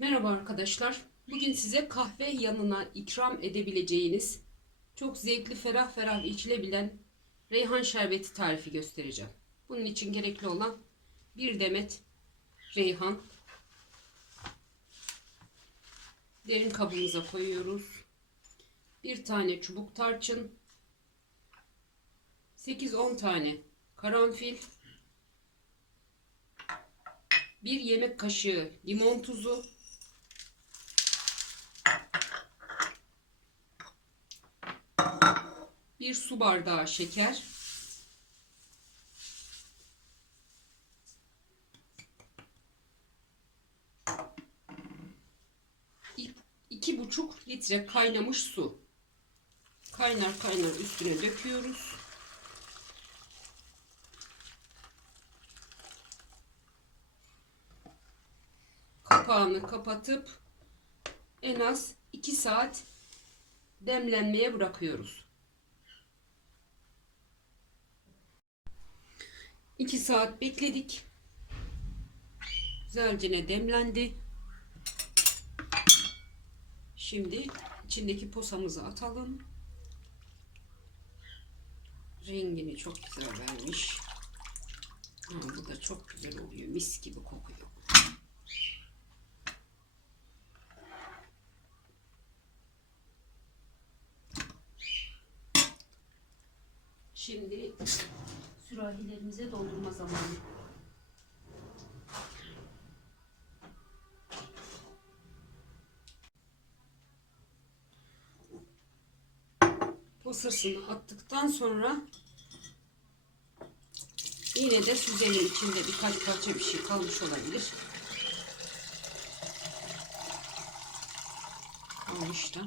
Merhaba arkadaşlar. Bugün size kahve yanına ikram edebileceğiniz çok zevkli, ferah ferah içilebilen reyhan şerbeti tarifi göstereceğim. Bunun için gerekli olan bir demet reyhan derin kabımıza koyuyoruz. Bir tane çubuk tarçın, 8-10 tane karanfil, bir yemek kaşığı limon tuzu, bir su bardağı şeker, İ- iki buçuk litre kaynamış su. Kaynar kaynar üstüne döküyoruz. Kapağını kapatıp en az 2 saat demlenmeye bırakıyoruz. 2 saat bekledik. Güzelce demlendi. Şimdi içindeki posamızı atalım. Rengini çok güzel vermiş. Ha, bu da çok güzel oluyor. Mis gibi kokuyor. Şimdi sürahilerimize doldurma zamanı. Posasını attıktan sonra yine de süzenin içinde birkaç parça bir şey kalmış olabilir. Kalmış da.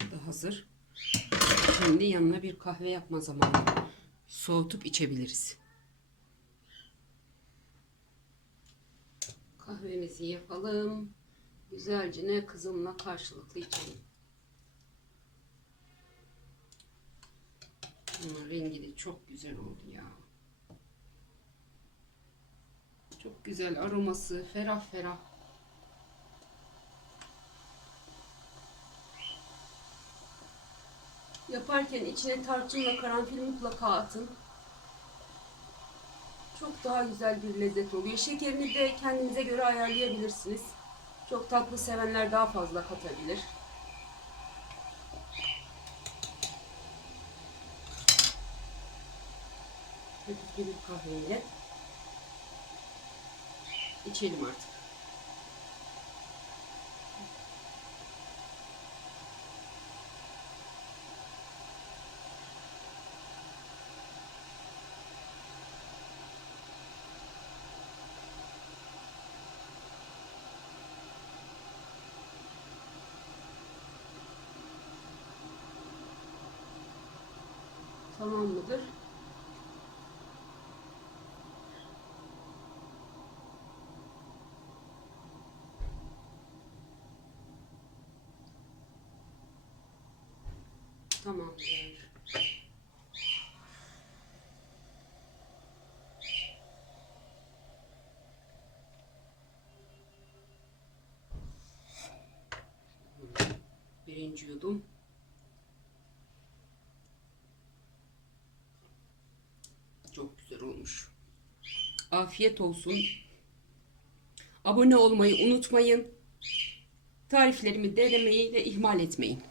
Bu da hazır. Şimdi yanına bir kahve yapma zamanı. Soğutup içebiliriz. Kahvemizi yapalım. Güzelce ne kızımla karşılıklı içelim. Bunun rengi de çok güzel oldu ya. Çok güzel aroması, ferah ferah. Yaparken içine tarçın ve karanfil mutlaka atın. Çok daha güzel bir lezzet oluyor. Şekerini de kendinize göre ayarlayabilirsiniz. Çok tatlı sevenler daha fazla katabilir. Köpüklü bir kahveyle içelim artık. Tamam mıdır? Tamamdır. Birinci yudum. Çok güzel. Afiyet olsun. Abone olmayı unutmayın. Tariflerimi denemeyi ve ihmal etmeyin.